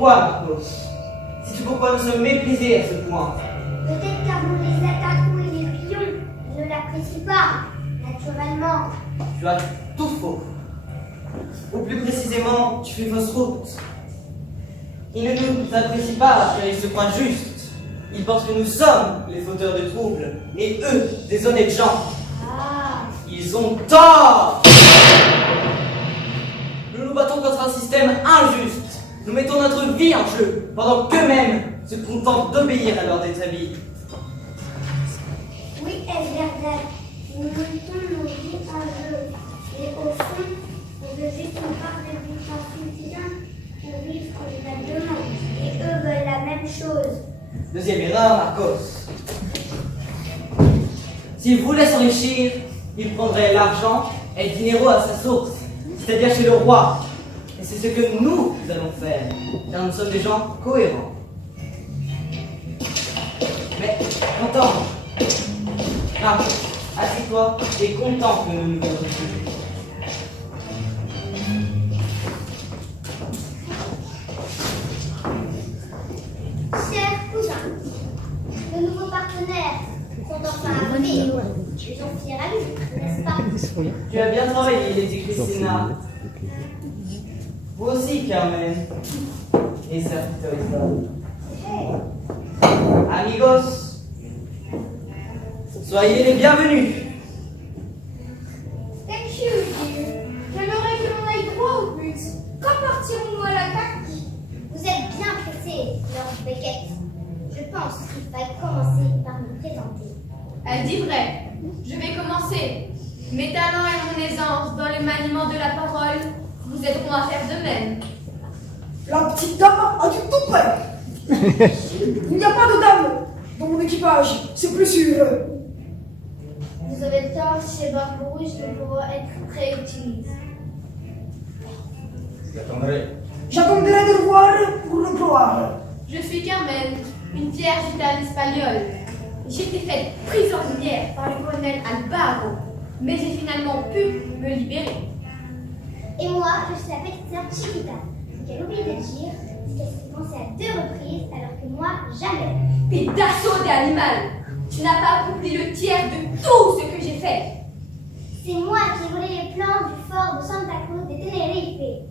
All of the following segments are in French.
pourquoi, Marcos? Sais-tu pourquoi nous sommes méprisés à ce point? Peut-être car nous les attaquons et les pillons. Ils ne l'apprécient pas, naturellement. Tu as tout faux. Ou plus précisément, tu fais fausse route. Ils ne nous apprécient pas car ils se croient justes. Ils pensent que nous sommes les fauteurs de troubles, et eux, des honnêtes gens. Ah, Ils ont tort! Nous nous battons contre un système injuste. Nous mettons notre vie en jeu, pendant qu'eux-mêmes se contentent d'obéir à l'ordre établi. oui, est-ce verdad? Nous mettons nos vies en jeu. Et au fond, on veut juste une part de vie quotidien pour vivre convenablement. Et eux veulent la même chose. Deuxième erreur, Marcos. S'ils voulaient s'enrichir, ils prendraient l'argent et le dinero à sa source, c'est-à-dire chez le roi. Et c'est ce que nous allons faire, car nous sommes des gens cohérents. Mais, content. Marcos, assieds-toi et contemple nos nouvelles recrues. Chers cousins, nos nouveaux partenaires sont enfin arrivés. Ils ont fiers à lui, n'est-ce pas? Tu as bien travaillé, Lady Christina. Vous aussi, Carmen. Et serviteur. Amigos, soyez les bienvenus. Thank you, dear. J'aimerais que l'on aille droit au but. Quand partirons-nous à l'attaque? Vous êtes bien pressés, Lord Beckett. Je pense qu'il faille commencer par nous présenter. Elle dit vrai. Je vais commencer. Mes talents et mon aisance dans le maniement de la parole vous aideront à faire de même. La petite dame a du tout prêt. Il n'y a pas de dame dans mon équipage, c'est plus sûr. Vous avez tort, chez Barberousse ne pourra être très utile. J'attendrai de le voir pour le croire. Je suis Carmen, une vierge gitane espagnole. J'ai été faite prisonnière par le colonel Alvaro, mais j'ai finalement pu me libérer. Et moi, je suis la petite sœur Chiquita. Ce qu'elle oublie de dire, c'est qu'elle s'est pensée à 2 reprises, alors que moi, jamais. Pédasso d'animal! Tu n'as pas accompli le tiers de tout ce que j'ai fait! C'est moi qui ai volé les plans du fort de Santa Cruz de Tenerife.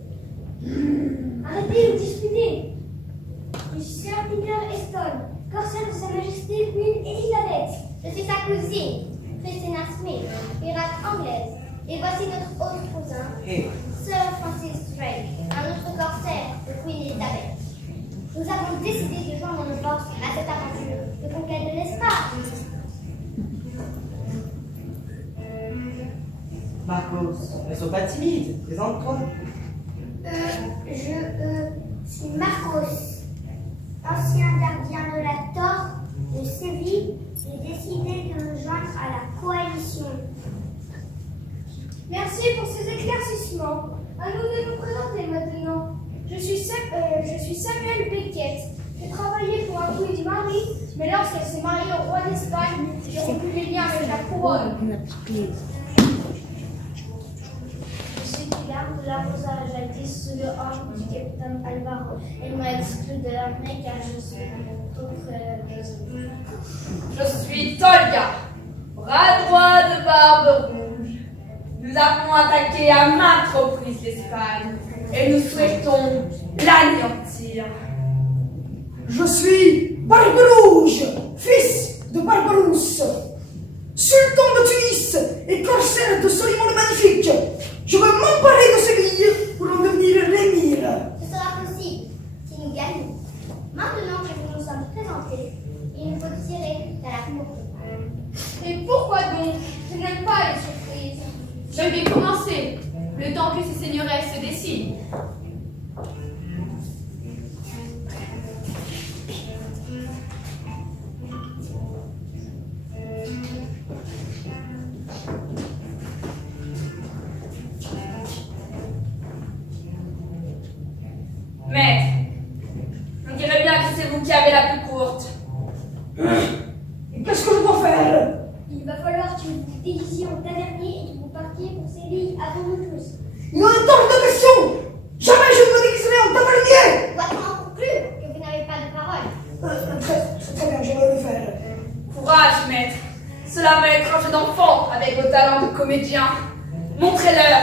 Arrêtez de discuter. Je suis Sir Peter Eston, corsaire de Sa Majesté Queen Elizabeth. Je suis sa cousine, Christina Smith, pirate anglaise. Et voici notre autre cousin, Hey, Sir Francis Drake, un autre corsaire de Queen Elizabeth. Nous avons décidé de joindre nos forces à cette aventure de conquête de l'espace. Marcos, ne sois pas timide, présente-toi. Je suis Marcos, ancien gardien de la Torre de Séville. J'ai décidé de me joindre à la coalition. Merci pour ces éclaircissements. À nous de nous présenter maintenant. Je suis Samuel Beckett. J'ai travaillé pour un Queen Mary, mais lorsqu'elle s'est mariée au roi d'Espagne, j'ai rompu les liens avec la couronne. Je suis Pilar de la Rosa, jadis sous le ordre du capitaine Alvaro. Il m'a exclu de l'armée car je suis trop Je suis Tolga, bras droit de Barbe Rouge. Nous avons attaqué à maintes reprises l'Espagne et nous souhaitons l'anéantir. Je suis Barberouge, fils de Barberousse, sultan de Tunis et corsaire de Soliman le Magnifique. Je veux m'emparer de Séville pour en devenir l'émir. Ce sera possible si nous gagnons. Maintenant que nous nous sommes présentés, il nous faut tirer à la courte. Et pourquoi donc? Je n'aime pas les surprises. Je vais commencer, le temps que ces seigneuresses se décident. Maître, on dirait bien que c'est vous qui avez la plus courte. Et qu'est-ce que je dois faire? Il va falloir que vous vous déguisiez en tavernier et que vous partiez pour Séville avant nous tous. Il en est hors de question. Jamais je ne me déguiserai en tavernier. Doit-on en conclure? Très bien, je vais le faire. Courage, maître. Cela va être un jeu d'enfant avec vos talents de comédien. Montrez-leur.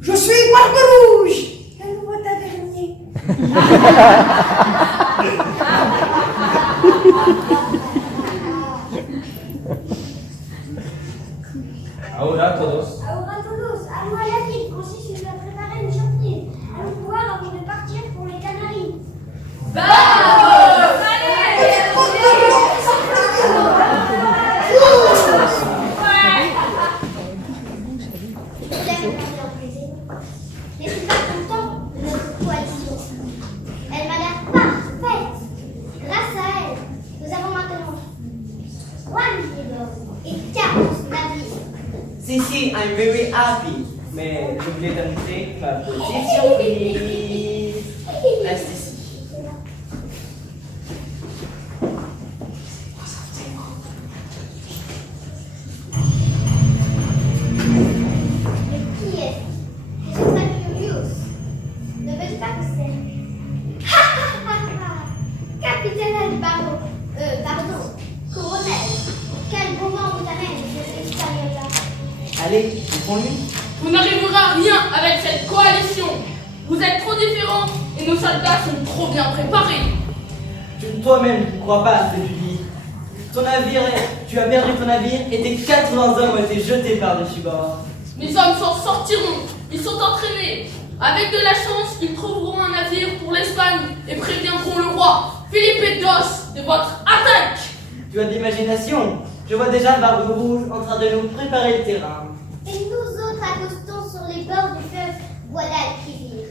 Je suis Barbe Rouge, le nouveau tavernier. Ahora todos. Ahora todos, allons à la ville. Francis nous a préparé une surprise. Allons voir avant de partir pour les Canaries. Vamos! Allez! Je suis pas content de notre coalition. Elle m'a l'air parfaite. Grâce à elle, nous avons maintenant 3 livres et 4 navires. Si, I'm very happy. Mais je voulais t'annoncer ma petite surprise. Reste ici. Mais qui est-ce? Je suis pas curieuse. Ne veux-tu pas que c'est? Capitaine Alvaro. Pardon. Colonel. Quel beau nom vous amène de l'espagnol-là. Allez, prends-lui. Vous n'arriverez à rien avec cette coalition. Vous êtes trop différents et nos soldats sont trop bien préparés. Toi-même, tu ne crois pas à ce que tu dis. Ton navire, tu as perdu ton navire et tes 80 hommes ont été jetés par-dessus bord. Mes hommes s'en sortiront. Ils sont entraînés. Avec de la chance, ils trouveront un navire pour l'Espagne et préviendront le roi, Philippe II, de votre attaque. Tu as de l'imagination. Je vois déjà Barbe Rouge en train de nous préparer le terrain. Et nous autres accostons sur les bords du fleuve Guadalquivir.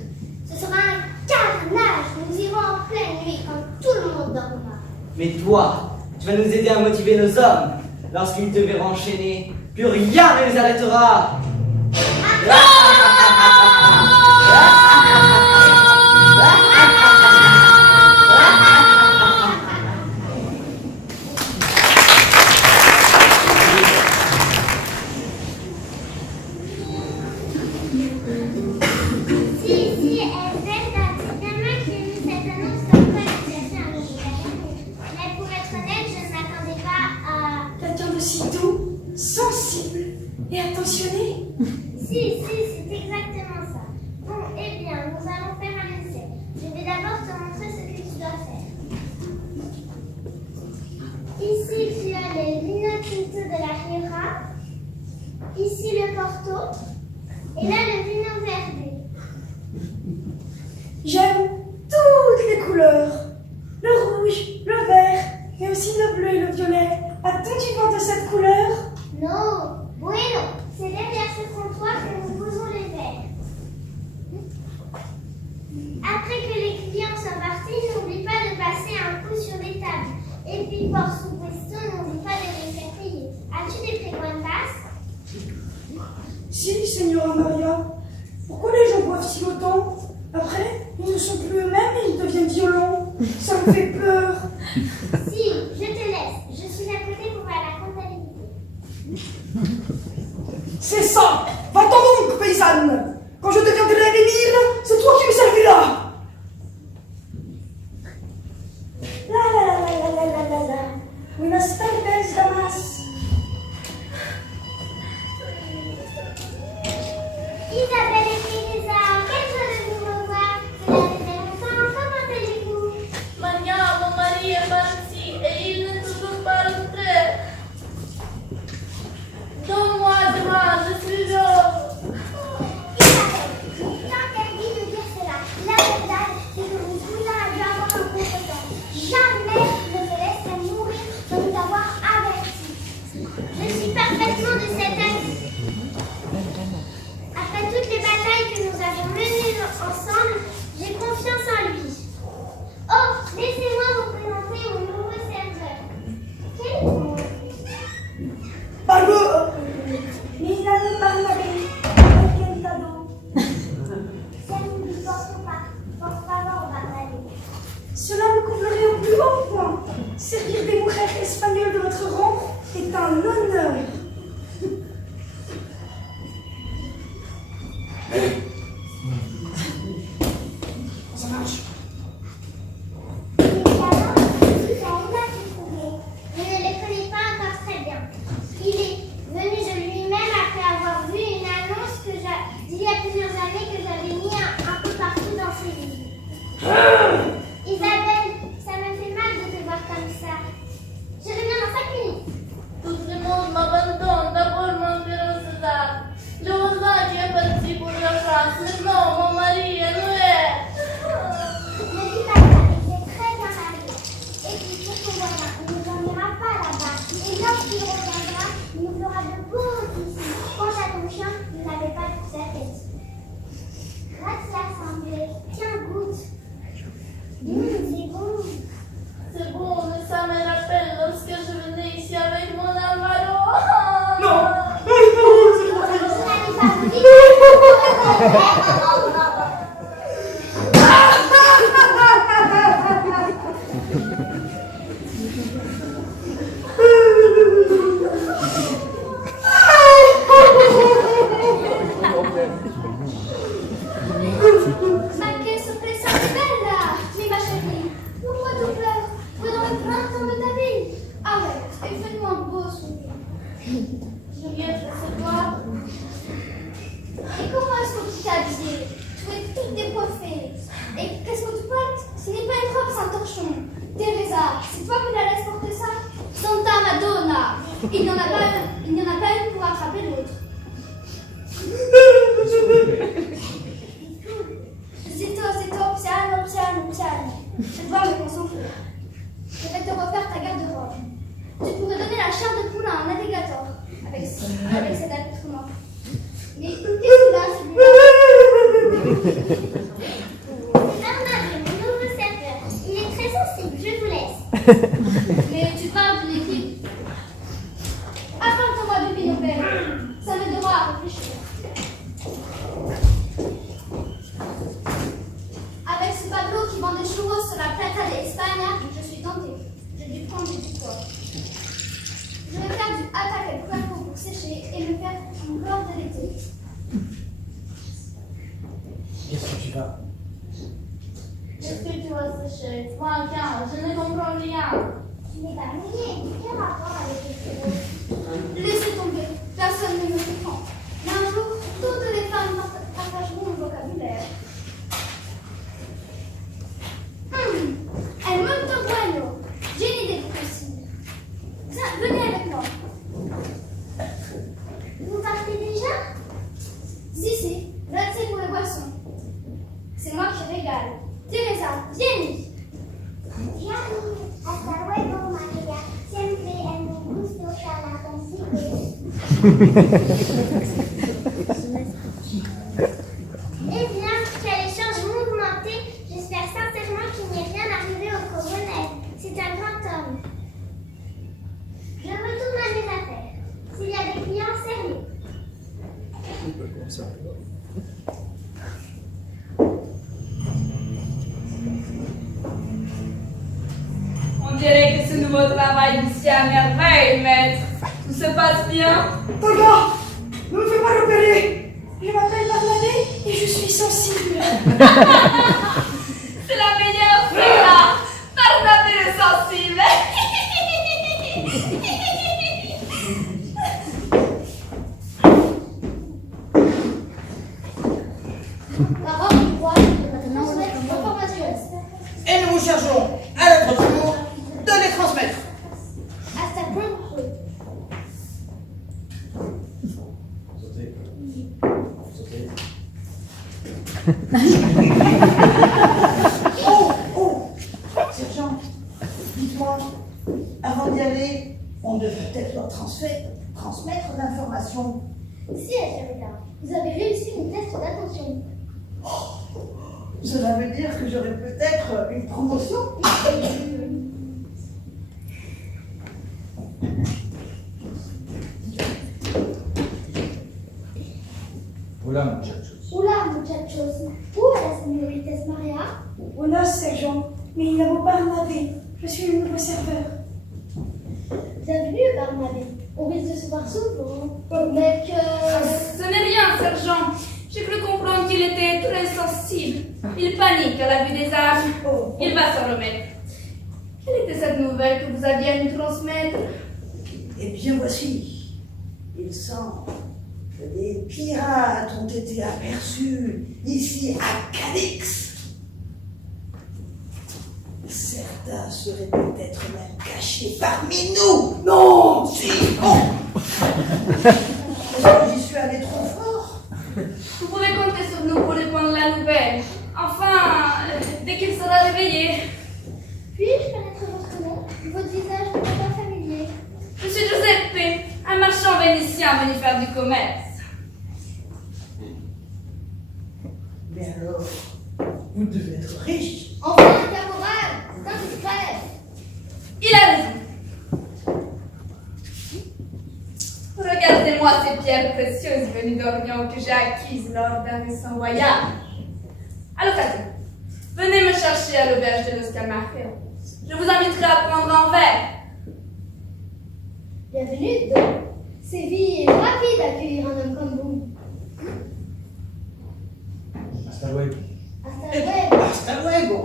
Ce sera un carnage. Nous irons en pleine nuit quand tout le monde dormira. Mais toi, tu vas nous aider à motiver nos hommes. Lorsqu'ils te verront enchaînés, plus rien ne les arrêtera. Si, elle c'est bien moi qui ai vu cette annonce comme quoi nous cherchons un nouveau gardien. Mais pour être honnête, je ne m'attendais pas à... Quelqu'un de si doux, sensible et attentionné. Si, c'est exactement ça. Bon, eh bien, nous allons faire un essai. Je vais d'abord te montrer ce que tu dois faire. Ici, tu as les vino tinto de la Rioja. Ici, le Porto. Et là, le vino verde. J'aime toutes les couleurs. Le rouge, le vert, mais aussi le bleu et le violet. As-tu vent de cette couleur? Non, bueno, c'est derrière ce comptoir que nous posons les verres. Après que les clients soient partis, n'oublie pas de passer un coup sur les tables. Et puis, por supuesto, n'oublie pas de les faire payer. As-tu des preguntas? Si, Señora Maria. Pourquoi les gens boivent si longtemps? Après, ils ne sont plus eux-mêmes et ils deviennent violents. Ça me fait peur. Si, je te laisse. Je suis à côté pour faire la comptabilité. C'est ça. Va-t'en donc, paysanne. Quand je deviendrai l'émir, c'est toi qui me serviras. La. Buenas tardes, damas. Isabelle et Teresa, quelle joie de vous revoir. Cela fait longtemps. Comment allez-vous? Me llamo María Marci et il ne toujours pas rentré. Donne-moi demain, je suis là. Isabelle, t'interdis de dire cela. La verdade, c'est que vous cousin a dû avoir un contre-temps. Jamais ne te laisserai mourir sans nous avoir avertis. Je suis parfaitement de cet avis. Après toutes les batailles que nous avons menées ensemble, j'ai confiance en lui. Oh, laissez-moi vous présenter mon nouveau serveur. Quel est ton nom? Barbe. Milano Barnabé. Encantado. Ça ne nous porte pas. Por favor, Barnabé. Cela me couvrirait au plus haut point. Servir des mujeres espagnoles de votre rang est un honneur. Ça marche. C'est bon, mais ça me rappelle lorsque je venais ici avec mon Alvaro. Non. Ma che sorpresa bella! Mais ma chérie, pourquoi tu pleures? Tu es dans le printemps de ta vie. Arrête et fais-nous un beau sourire. Juliette, c'est toi? Et comment est-ce que tu t'es habillée? Tu es toute décoiffée. Et qu'est-ce que tu portes? Ce n'est pas une robe sans torchon. Teresa, c'est toi qui la laisse porter ça? Santa Madonna! Il n'y en a pas une pour attraper l'autre. Zito, piano. Je dois me concentrer. Je vais te refaire ta garde-robe. Tu pourrais donner la chair de poule à un alligator avec cet accoutrement. Mais qu'est-ce qu'il a, celui-là? Bernard, mon nouveau serveur. Il est très sensible, je vous laisse. Mais tu parles d'une équipe. Apporte-moi du vin au père. Ça m'aidera à réfléchir. Avec ce Pablo qui vend des churros sur la Plata de España, je suis tentée. J'ai dû prendre du poids. Je vais faire du attaque al cuerpo pour sécher et me faire encore de l'été. Qu'est-ce que tu vas? Qu'est-ce que tu vas sécher? Franquin, je ne comprends rien. Tu n'es pas mouillé. Quel rapport avec les chevaux? Laissez tomber, personne ne me comprend. Mais un jour, toutes les femmes partageront le vocabulaire. El monto bueno. J'ai une idée possible. Venez avec moi. Vous partez déjà? Si, là c'est pour les boissons. C'est moi qui régale. Teresa, viens. Gianni, hasta luego, María. Siempre es un gusto charlar contigo. Eh bien, quel échange mouvementé. J'espère sincèrement qu'il n'est rien arrivé au colonel. C'est un grand homme. Je retourne à mes affaires. S'il y a des clients, sérieux. On dirait que ce nouveau travail ici à merveille, maître. Tout se passe bien? Olga, ne me fais pas repérer. Je m'appelle Barnabé et je suis sensible. C'est la meilleure fille-là. Barnabé le sensible. La robe du roi de transmettre l'information. Et nous vous chargeons, à notre tour, de les transmettre. À sa propre. Oh, sergent, dites-moi, avant d'y aller, on devrait peut-être leur transmettre l'information. Si, Algerida, vous avez réussi mon test d'attention. Cela veut dire que j'aurai peut-être une promotion. Hola, muchachos. Hola, muchachos. Où est la señorita Maria? Hola, sergent, mais il n'a pas Barnabé. Je suis le nouveau serveur. Bienvenue, Barnabé. On risque de se voir souvent. Mais Ce n'est rien, sergent. J'ai cru comprendre qu'il était très sensible. Il panique à la vue des armes. Il va s'en remettre. Quelle était cette nouvelle que vous aviez à nous transmettre? Eh bien, voici. Il semble que des pirates ont été aperçus ici à Cadix. Certains seraient peut-être même cachés parmi nous. Non, si, bon. J'y suis allé trop fort. Vous pouvez compter sur nous pour répondre la nouvelle. Enfin, dès qu'il sera réveillé. puis-je connaître votre nom? Votre visage n'est pas familier. Je suis Giuseppe, un marchand vénitien venu faire du commerce. Mais alors, vous devez être riche. Enfin, caporal, c'est indiscret. moi ces pierres précieuses venues d'Orient que j'ai acquises lors d'un récent voyage. À l'occasion, venez me chercher à l'auberge de Los Camargueros. Je vous inviterai à prendre un verre. Bienvenue, donc. Séville est rapide d'accueillir un homme comme vous. Hasta luego. Hasta luego. Hasta luego.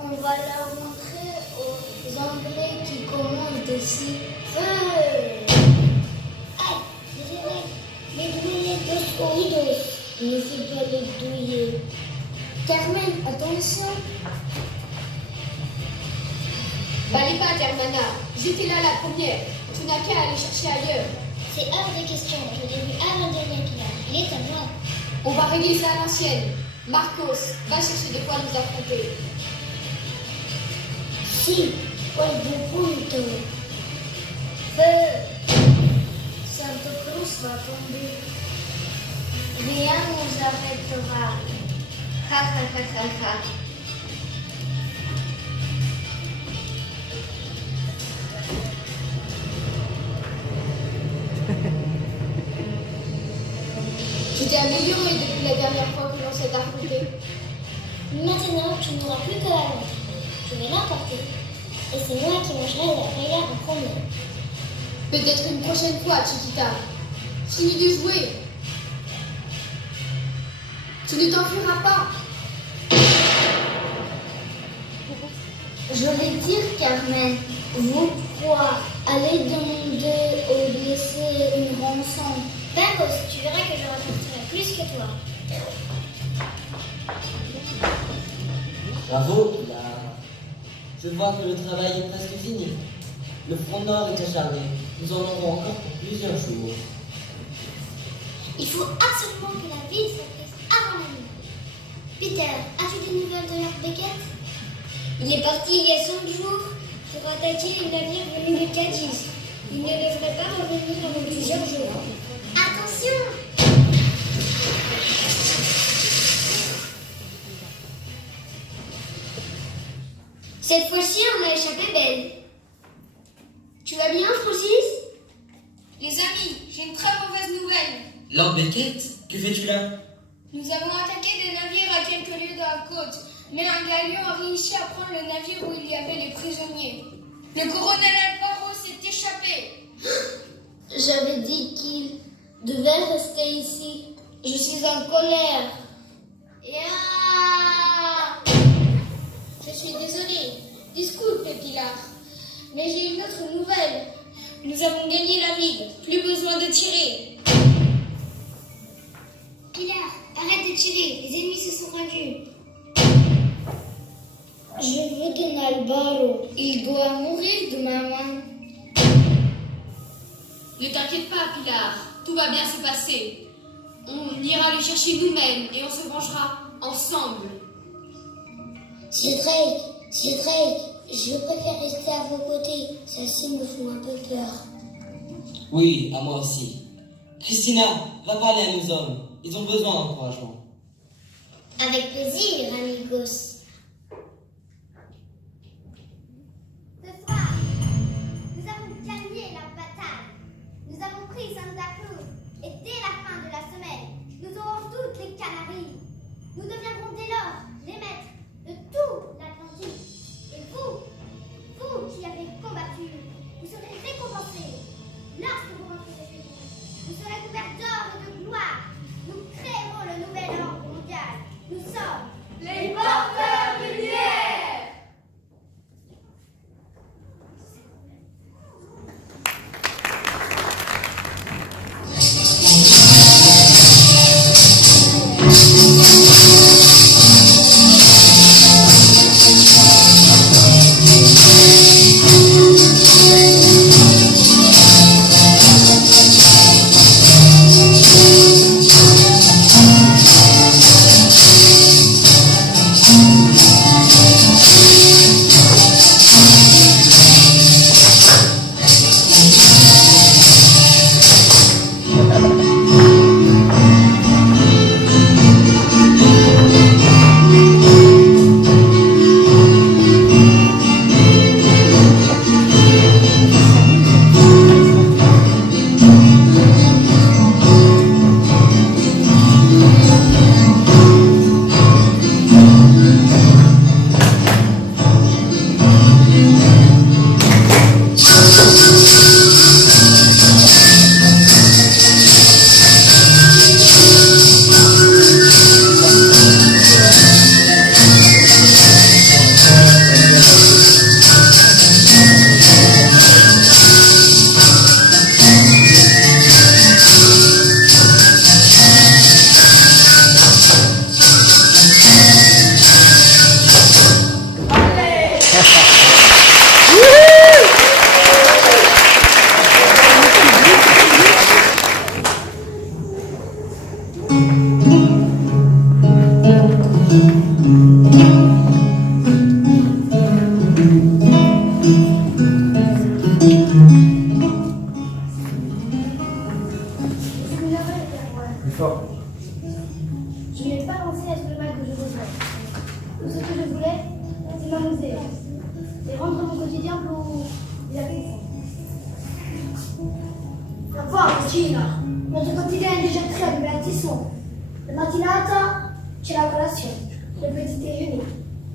On va leur montrer aux Anglais qui commandent ici. Ay, les douillés dos oídos. Ne fais pas les douiller. Carmen, attention. Ballez pas, Germana. J'étais là la première. Tu n'as qu'à aller chercher ailleurs. C'est hors de question. Je l'ai vu avant-dernier pilote. Il est à moi. On va régler ça à l'ancienne. Marcos, va chercher de quoi nous affronter. Si, quel beau punto. Feu. Santo Cruz va tomber. Rien nous arrêtera. Ha ha ha ha ha. Tu t'es amélioré depuis la dernière fois que l'on s'est affronté. Maintenant, tu n'auras plus que la montre. Je vais l'emporter. Et c'est moi qui mangerai la paella en premier. Peut-être une prochaine fois, Chiquita. Finis de jouer. Tu ne t'enfuiras pas. Je vais dire, Carmen, vous trois, allez demander aux blessés une rançon. Bangos, tu verras que je rapporterai plus que toi. Bravo, là. Je vois que le travail est presque fini. Le front nord est acharné. Nous en aurons encore pour plusieurs jours. Il faut absolument que la ville soit prise avant la nuit. Peter, as-tu des nouvelles de Lord Beckett? Il est parti il y a 5 jours pour attaquer les navires venus de Cadiz. Il ne devrait pas revenir avant plusieurs jours. Attention! Cette fois-ci, on a échappé belle. Tu vas bien, Francis? Les amis, j'ai une très mauvaise nouvelle. Lord Beckett, que fais-tu là? Nous avons attaqué des navires à quelques lieues de la côte, mais un galion a réussi à prendre le navire où il y avait les prisonniers. Le colonel Alvaro s'est échappé. J'avais dit qu'il devait rester ici. Je suis en colère. Je suis désolée. Disculpe, Pilar. Mais j'ai une autre nouvelle. Nous avons gagné la ville. Plus besoin de tirer. Pilar, arrête de tirer. Les ennemis se sont rendus. Je veux donner Alvaro. Il doit mourir de ma main. Ne t'inquiète pas, Pilar. Tout va bien se passer. On ira le chercher nous-mêmes et on se vengera ensemble. Drake, je préfère rester à vos côtés. Celles-ci me font un peu peur. Oui, à moi aussi. Christina, va parler à nos hommes. Ils ont besoin d'encouragement. Avec plaisir, amigos. Ce soir, nous avons gagné la bataille. Nous avons pris Santa Cruz et dès la fin de la semaine, nous aurons toutes les Canaries. Nous deviendrons dès lors les maîtres de tout l'Atlantique. Et vous qui avez combattu, vous serez récompensés. Lorsque vous rentrerez chez vous, vous serez couverts d'or et de gloire. Nous créerons le nouvel ordre mondial. Nous sommes les porteurs de lumière. Plus fort. Je n'ai pas pensé à ce mal que je voudrais. Tout ce que je voulais, c'est m'amuser et rendre mon quotidien plus appétissant. Enfin, Cristina, notre quotidien est déjà très divertissant. La mattinata, c'è la colazione, le petit déjeuner.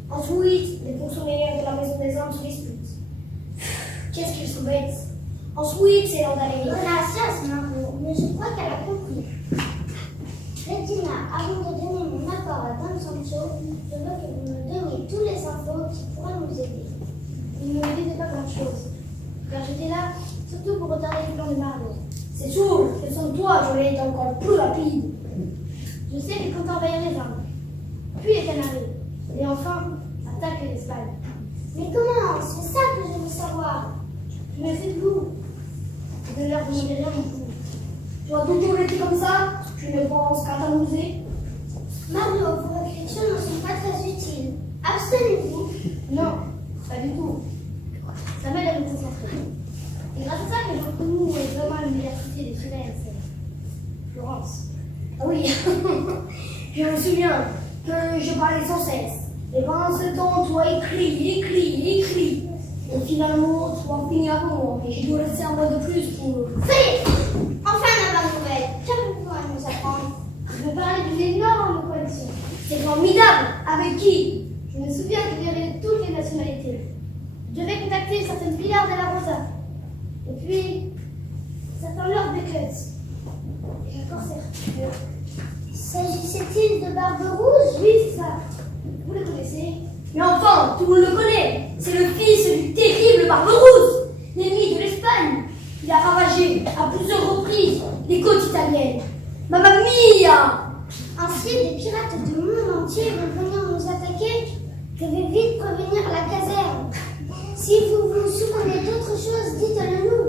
Ensuite, les fonctionnaires de la maison des hommes se disputent. Qu'est-ce qu'ils sont bêtes. Ensuite, c'est l'heure d'aller. Gracias, Mario, mais je crois qu'elle a compris. Regina, avant de donner mon accord à Don Sancho, je veux que vous me donniez tous les infos qui pourraient nous aider. Il ne me disait pas grand-chose, car j'étais là surtout pour retarder le plan de Mario. C'est sûr que sans toi, j'aurais été encore plus rapide. Je sais qu'il compte envahir les Indes, puis les Canaries, et enfin attaquer l'Espagne. Mais comment? C'est ça que je veux savoir. Mais faites-vous. Je ne leur demanderai rien non plus. Tu as toujours été comme ça? Tu ne penses qu'à t'amuser? Mario, vos réflexions ne sont pas très utiles. Abstenez-vous. Non, pas du tout. Ça m'aide à me concentrer. Et grâce à ça que j'ai obtenu vraiment à l'université de Firenze. Florence. Ah oui, je me souviens que je parlais sans cesse. Et pendant ce temps, tu as écrit. Et finalement, tu as fini avant moi. Et je dois rester un mois de plus pour... Ça y est! Enfin la bonne nouvelle. Qu'avez-vous à nous apprendre? Je vais parler d'une énorme collection. C'est formidable. Avec qui? Je me souviens qu'il y avait toutes les nationalités. Je devais contacter une certaine Pilar de la Rosa. Et puis, certains Lord Beckett. Et un corsaire. S'agissait-il de Barbe-Rouge? Oui, c'est ça. Vous le connaissez? Mais enfin, tout le monde le connaît. C'est le fils du terrible Barbe-Rouge, l'ennemi de l'Espagne. Il a ravagé à plusieurs reprises les côtes italiennes. Mamma mia! Ainsi, des pirates du monde entier vont venir nous attaquer. Je vais vite prévenir la caserne. Si vous vous souvenez d'autre chose, dites-le nous.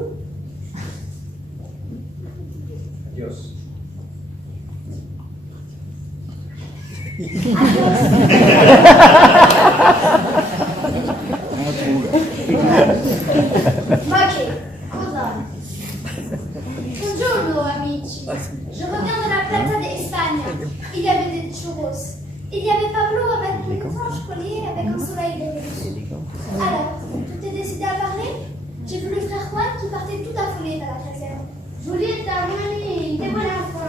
Adios. Ma che cosa? Buongiorno amici. Je reviens de la Plaza de Espagne. Il y avait des churros. Il y avait Pablo avec une étrange collier avec un soleil dessus. Alors, tu t'es décidé à parler? J'ai vu le frère Juan qui partait tout affolé à la caserne. Julieta, Moni, et voilà enfin.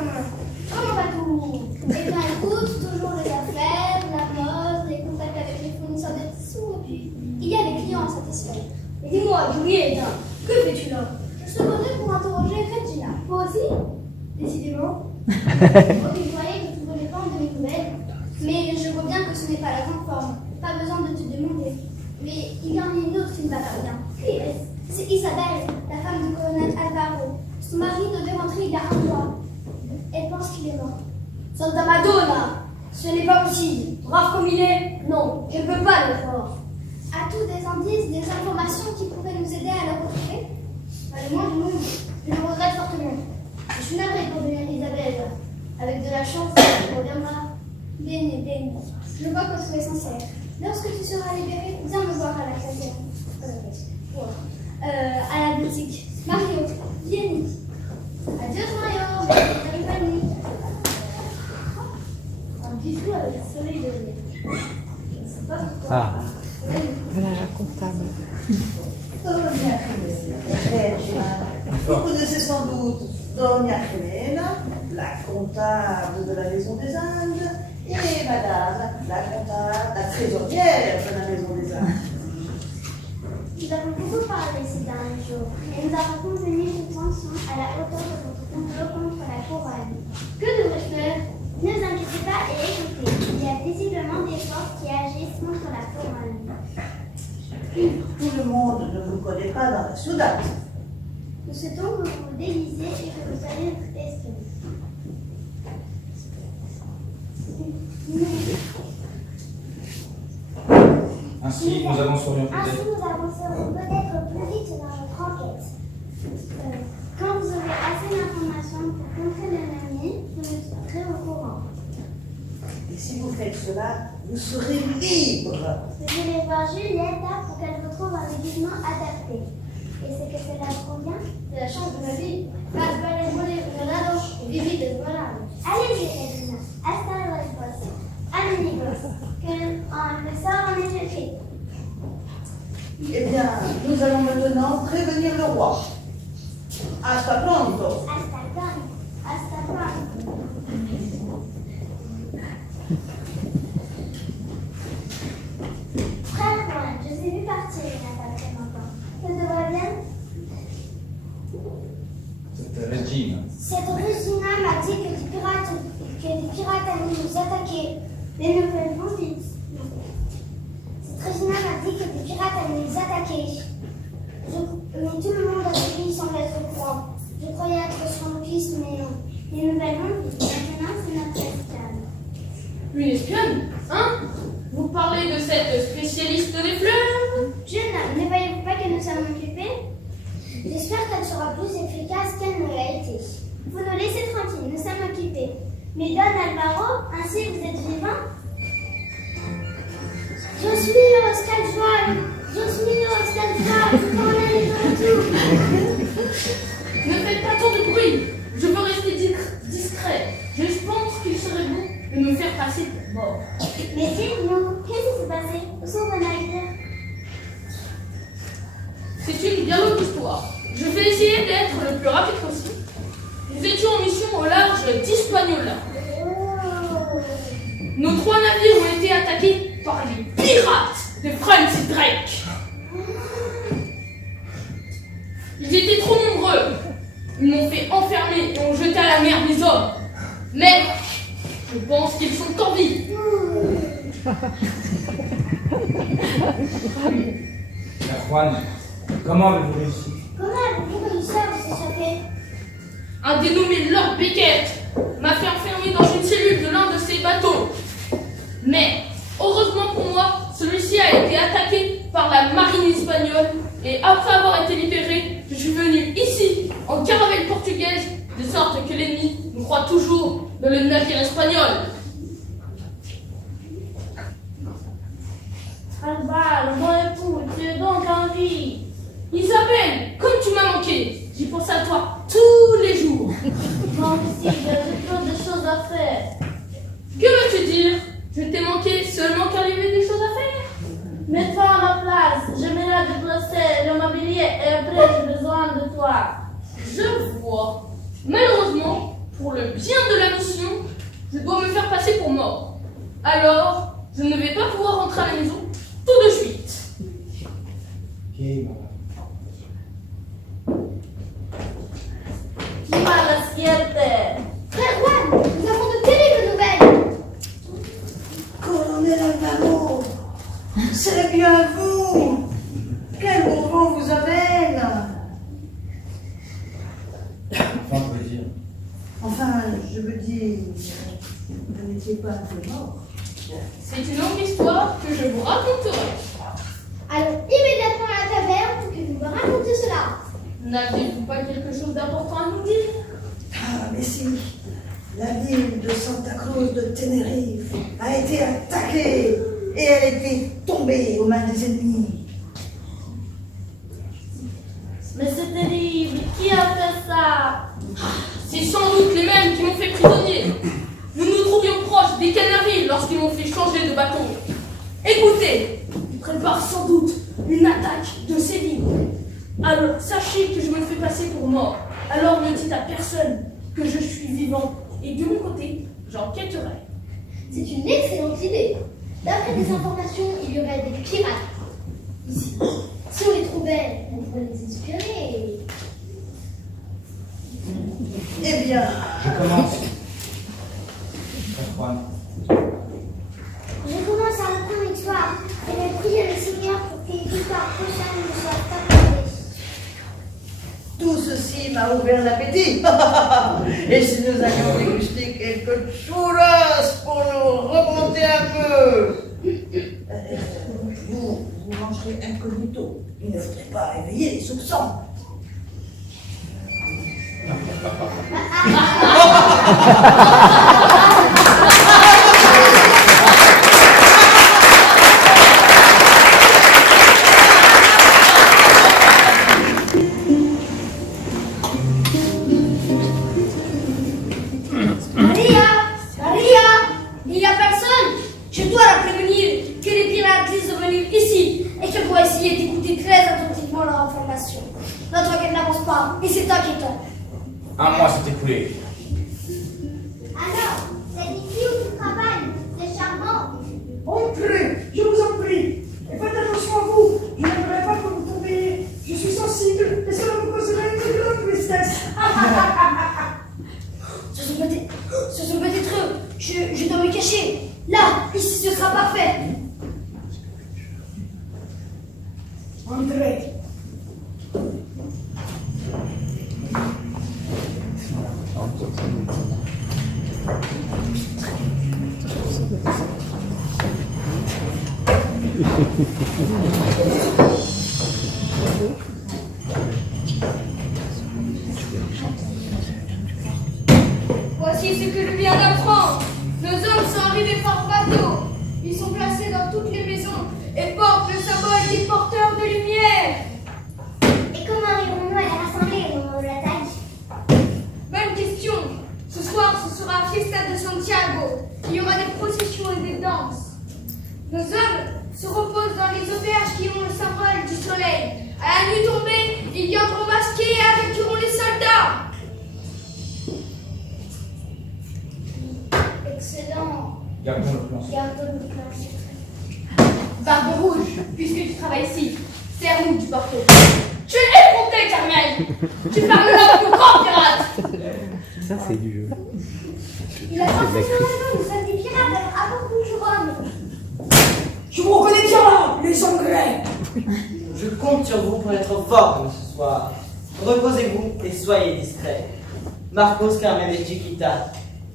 Comment va tout? Eh bien, écoute, toujours les affaires, la mode, les contacts avec les fournisseurs de tissus, et puis il y a les clients satisfaits. Mais dis-moi, Julieta, que fais-tu là? Je suis venue pour interroger Regina. Toi aussi? Décidément. Je croyais que tu voulais pas en donner nouvelles, mais je vois bien que ce n'est pas la grande forme. Pas besoin de te demander. Mais il y en a une autre qui ne va pas bien. Qui est-ce? C'est Isabelle, la femme du colonel Alvaro. Son mari devait rentrer il y a un mois. Elle pense qu'il est mort. Santa Madonna, ce n'est pas possible. Brave comme il est, non, je ne peux pas le croire. As-tu des indices, des informations qui pourraient nous aider à le retrouver? Pas le moins du monde. Je le regrette fortement. Je suis navrée pour venir Isabelle. Avec de la chance, elle reviendra. Bene, bene. Je vois que tu es sincère. Lorsque tu seras libéré, viens me voir à la caserne. À la boutique. Mario, viens ici. Adieu Mario, bonne compagnie. Un petit flou avec le soleil de l'hiver. Je ne sais pas pourquoi. Ah. Voilà la comptable. Vous connaissez sans doute Doña Jimena, la comptable de la Maison des Indes, et Madame, la comptable, la trésorière de la Maison des Indes. Nous avons beaucoup parlé ces derniers jours et nous avons convenu une pension à la hauteur de votre complot contre la couronne. Que devrais-je faire? Ne vous inquiétez pas et écoutez, il y a visiblement des forces qui agissent contre la couronne. Tout le monde ne vous connaît pas dans la Soudane. Nous souhaitons que vous vous déguisez et que vous soyez notre esprit. Ainsi, nous avancerons Ainsi, peut-être. nous avancerons peut-être plus vite dans notre enquête. Quand vous aurez assez d'informations pour contrer l'ennemi, vous nous tiendrez au courant. Et si vous faites cela, vous serez libre. Je vais voir Juliette pour qu'elle retrouve un déguisement adapté. Et c'est que cela provient C'est la chance de ma vie. Más vale morir regalado que vivir desvelado. Allez-y, Regina, hasta luego, amigos, que le sort en est jeté. Eh bien, nous allons maintenant prévenir le roi. Hasta pronto. Hasta pronto, hasta pronto. Frère Juan, je t'ai vu partir il n'y a pas très longtemps. Ça te va bien? Cette Regina. Cette Regina m'a dit que des pirates allaient nous attaquer. Les nouvelles vont vite. Cette Regina m'a dit que des pirates allaient nous attaquer. Mais tout le monde a suivi sans être au courant. Je croyais être son fils, mais non. Les nouvelles vont vite. Maintenant, c'est notre esclave. Une espionne? Hein? Vous parlez de cette spécialiste des fleurs? Jeune homme, ne voyez-vous pas que nous sommes occupés? J'espère qu'elle sera plus efficace qu'elle ne l'a été. Vous nous laissez tranquilles, nous sommes occupés. Mais Don Alvaro, ainsi vous êtes vivant? Je suis Oscar Joal, comment allez-vous retour? Ne faites pas tant de bruit. Je veux rester discret. Je pense qu'il serait bon de me faire passer pour mort. Mais dites-nous, qu'est-ce qui s'est passé? Où sont vos navires? C'est une bien longue histoire. Je vais essayer d'être le plus rapide possible. Nous étions en mission au large d'Hispaniola. Oh. Nos 3 navires ont été attaqués par les pirates de Francis Drake. Ils étaient trop nombreux. Ils m'ont fait enfermer et ont jeté à la mer mes hommes. Mais je pense qu'ils sont en vie. La Juan, comment avez-vous réussi? Comment avez-vous réussi à vous échapper? Un dénommé Lord Beckett m'a fait enfermer dans une cellule de l'un de ses bateaux. Mais, heureusement pour moi, celui-ci a été attaqué par la marine espagnole et après avoir été libéré, je suis venu ici, en caravelle portugaise, de sorte que l'ennemi me croit toujours dans le navire espagnol. Alval, mon époux, tu es donc en vie. Isabelle, comme tu m'as manqué, j'y pense à toi tous les jours. Moi aussi, j'ai trop de choses à faire. Que veux-tu dire? Je t'ai manqué seulement car il y avait des choses à faire. Mets-toi à ma place, je m'aimerais déplacer le mobilier et après j'ai besoin de toi. Je vois. Malheureusement, pour le bien de la mission, je dois me faire passer pour mort. Alors, je ne vais pas pouvoir rentrer à la maison tout de suite. Ok, madame. Mala suerte. Frère Juan, nous avons de terribles nouvelles. Colonel Alvaro, c'est bien vous. Quel bon vent vous amène? Enfin, je veux dire. Enfin, je veux dire, vous n'étiez pas un peu mort. C'est une longue histoire que je vous raconterai. Allons immédiatement à la taverne pour que vous me racontiez cela. N'aviez-vous pas quelque chose d'important à nous dire? Ah, mais si, la ville de Santa Cruz de Tenerife a été attaquée et elle était tombée aux mains des ennemis. Mais c'est terrible, qui a fait ça? C'est sans doute les mêmes qui m'ont fait prisonnier. Nous nous trouvions proches des Canaries lorsqu'ils m'ont fait changer de bateau. Écoutez, ils préparent sans doute une attaque de ces lignes. Alors, sachez que je me fais passer pour mort. Alors ne dites à personne que je suis vivant. Et de mon côté, j'enquêterai. C'est une excellente idée. D'après des informations, il y aurait des pirates ici. Si on les trouvait, on pourrait les espionner. Eh bien, Je commence. La Juan. Je commence à reprendre l'histoire et vais prier le Seigneur pour qu'une victoire prochaine ne soit pas perdue. tout ceci m'a ouvert l'appétit. Et si nous allions déguster quelques churros pour nous remonter un peu. Vous mangerez incognito. Il ne faudrait pas réveiller les soupçons. mois, et c'est inquiétant. Un mois s'est écoulé. Alors, c'est ici où tu travailles. C'est charmant. Entrez, je vous en prie. Et faites attention à vous. Je n'aimerais pas que vous tombiez. Je suis sensible et cela me causerait une grande tristesse. Ce sont peut-être eux. Je dois me cacher. Là, ici, ce sera parfait. Entrez. Voici ce que je viens d'apprendre. Nos hommes sont arrivés par bateau. Ils sont placés dans toutes les maisons et portent le symbole des porteurs de lumière. Et comment arriverons-nous à les rassembler au moment de l'attaque? Bonne question. Ce soir, ce sera Fiesta de Santiago. Il y aura des processions et des danses. Nos hommes se reposent dans les auberges qui ont le symbole du soleil. À la nuit tombée, ils viendront masquer et attaqueront les soldats. Excellent. Gardons le plan. Gardons le plan. Barbe rouge, puisque tu travailles ici, sers-nous du bateau. Tu es effronté, Carmel. Tu parles là du grand pirate. Ça, c'est du jeu. Il a parfaitement raison, nous sommes des pirates avant que nous jouons. Je vous reconnais bien là, les Anglais. Je compte sur vous pour être forme ce soir. Reposez-vous et soyez discrets. Marcos, Carmen et Chiquita,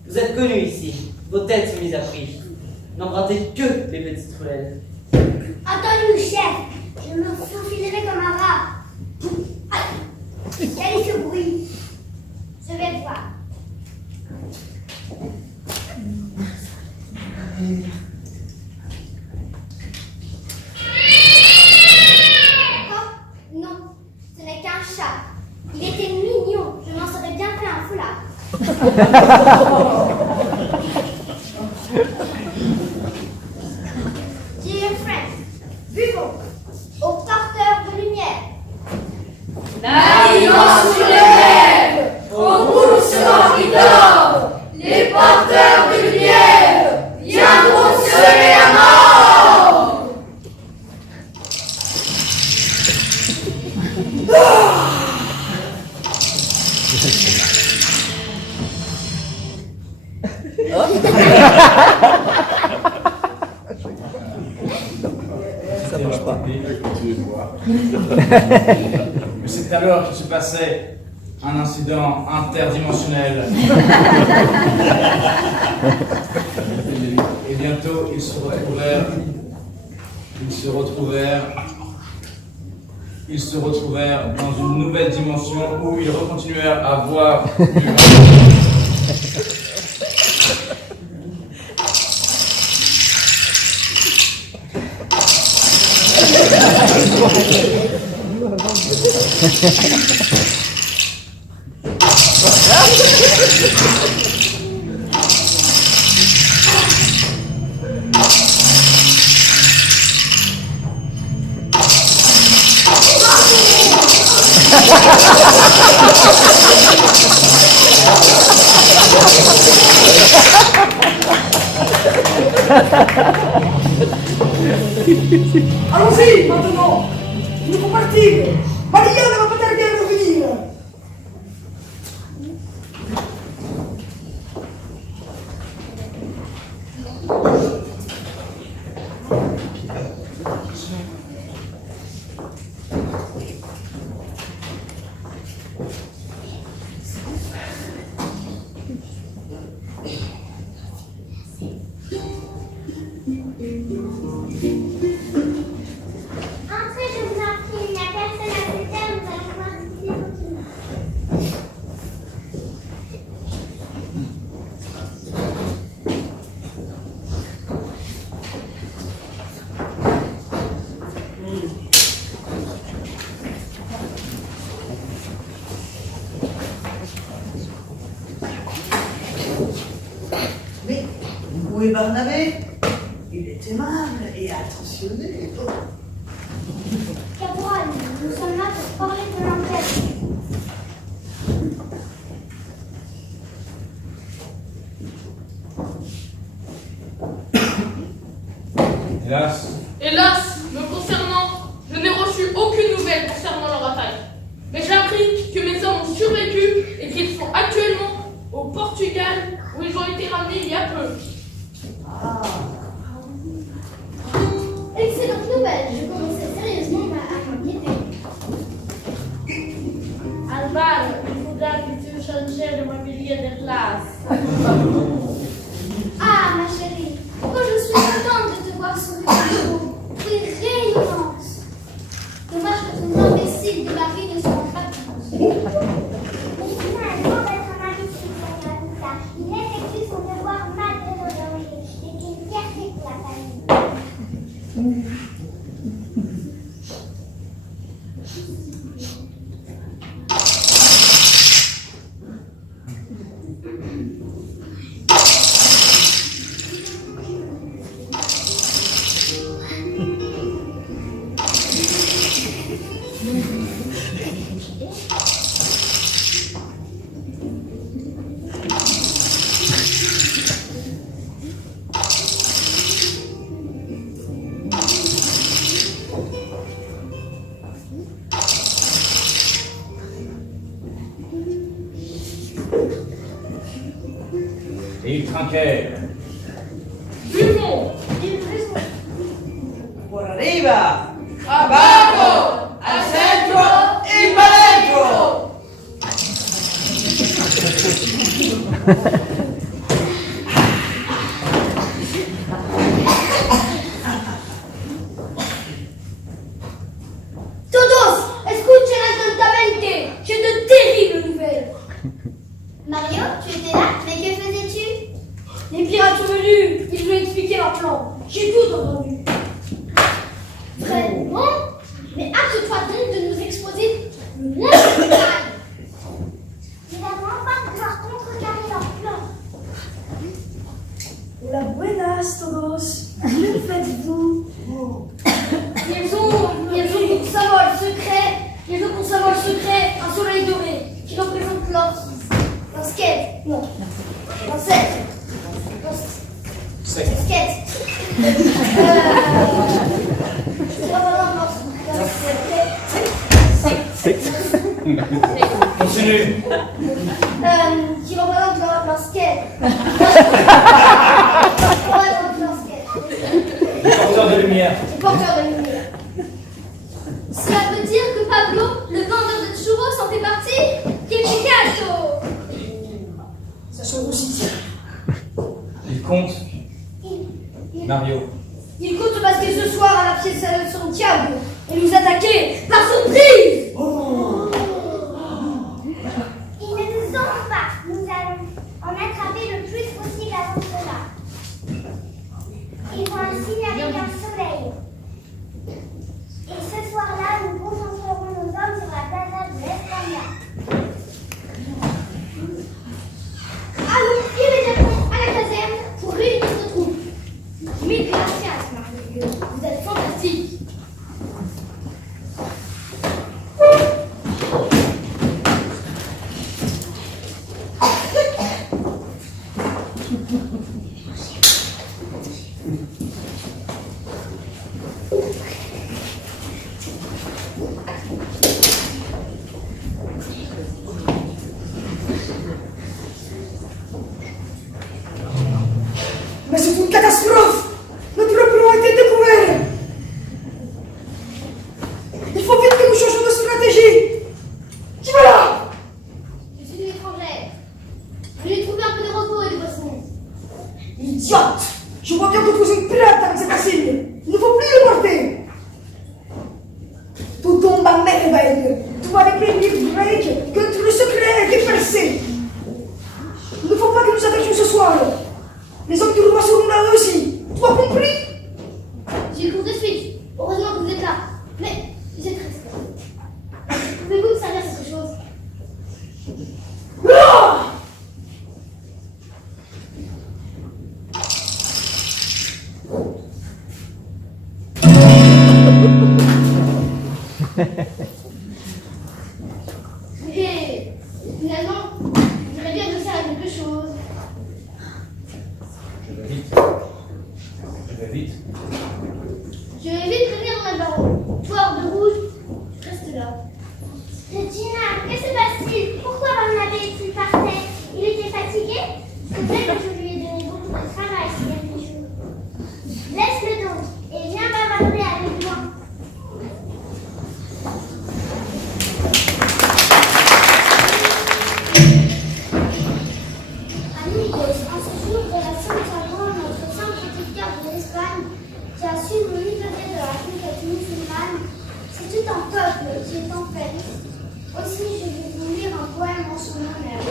vous êtes connus ici. Vos têtes sont mises à prix. N'empruntez que les petites ruelles. Entends-nous, chef. Je me faufilerai comme un rat. Quel est ce bruit? Je vais voir. Oh, non, ce n'est qu'un chat. Il était mignon. Je m'en serais bien fait un foulard. Dear friends, buvons aux porteurs de lumière. Naviguant sur les rêves, au bouleversement qui dort, les porteurs de lumière viendront semer la mort. Ça marche pas. Mais c'est alors qu'il se passait un incident interdimensionnel. Et bientôt, ils se retrouvèrent dans une nouvelle dimension où ils recontinuèrent à voir du monde. Allons-y, maintenant. Il faut partir. Maria ne va pas tarder à revenir. Entrez, je vous en prie, il n'y a personne à cette heure, nous allons pouvoir discuter tranquillement. Mais où est Barnabé? Il est aimable et attentionné. Caporal, nous sommes là pour parler de l'enquête. Hélas, Hélas, me concernant, je n'ai reçu aucune nouvelle concernant leur attaque. Mais j'ai appris que mes hommes ont survécu et qu'ils sont actuellement au Portugal où ils ont été ramenés il y a peu. Excellente nouvelle, je commençais sérieusement à m'inquiéter. Alvaro, il faudra que tu changes le mobilier de classe. Ah, ma chérie, pourquoi je suis contente de te voir sur le bureau. Tu es rayonnante. Dommage que ton imbécile de mari ne soit pas plus. Finalement, votre mari comme ça. Il effectue son devoir malgré nos dangers. C'est une fierté pour la famille. et ils trinquèrent. Buvons. Por arriba, Abajo. al centro y para adentro. Todos, escuchen atentamente. J'ai de terribles nouvelles. Mario, tu étais là? Mais que faisais-tu? Les pirates sont venus. Ils ont expliqué leur plan. J'ai tout entendu. Vraiment? Mais hâte-toi donc de nous exposer le moindre détail. Nous n'avons pas pouvoir contrecarrer leur plan. Hola, buenas todos. Que faites-vous? Ils ont pour symbole secret un soleil doré qui représente leur skate. Non, leur skate. C'est Skate. C'est vraiment leur Continue. qui représente leur skate. Les porteurs de lumière. Les porteurs de lumière. Cela veut dire que Pablo, le vendeur de churros, en fait partie? Quel Picasso! Ça change aussi. Il compte. Mario. Il compte parce que ce soir, à la Piazza de Santiago, et nous attaquer par surprise! Ils ne nous auront pas. Nous allons en attraper le plus possible avant cela. Ils vont ainsi avec un soleil. Et ce soir-là, nous concentrerons nos hommes sur la plaza de l'Espagne. Allons immédiatement à la caserne pour réunir nos troupes. Mille gracias, Mario. Vous êtes fantastique. Mais c'est une catastrophe! Notre plan a été découvert! Il faut vite que nous changions de stratégie! Qui va là? Je suis une étrangère. J'ai trouvé un peu de repos et de boisson. Idiote! Je vois bien que tu es une pirate avec cette assigne! Il ne faut plus le porter! Tout tombe à merveille! Tu vas avec les livres grecs que le secret a été percé! Il ne faut pas que nous attaquions ce soir! Les hommes du roi seront là aussi! Tu as compris? J'y cours de suite. Heureusement que vous êtes là. Mais j'ai très peur. Pouvez-vous me servir quelque chose? Ah! Et finalement, j'aurais bien de faire quelque chose. Je vais vite. Je vais vite. que je lui ai donné beaucoup de travail ces derniers jours. Laisse-le donc et viens bavarder avec moi. Amigos, en ce jour de la Saint-Savon, notre saint protecteur de l'Espagne, qui a su nous libérer de la conquête musulmane, c'est tout un peuple qui est en fête. Aussi, je vais vous lire un poème en son honneur.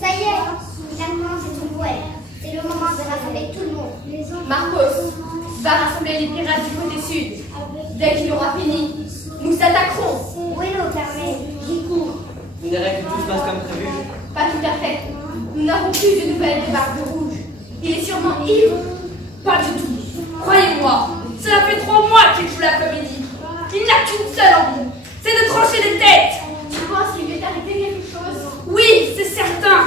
Ça y est, finalement c'est tout poème. C'est le moment de rassembler tout le monde. Marcos va rassembler les pirates du côté sud. Dès qu'il aura fini, nous attaquerons. Bueno, Carmen, j'y cours. Il dirait que tout se passe comme prévu. Pas tout à fait. Nous n'avons plus de nouvelles des Barbe Rouge. Il est sûrement ivre. Pas du tout. Croyez-moi, cela fait 3 mois qu'il joue la comédie. Il n'a qu'une seule envie, c'est de trancher des têtes. Tu penses qu'il veut arrêter quelque chose? Oui, c'est certain.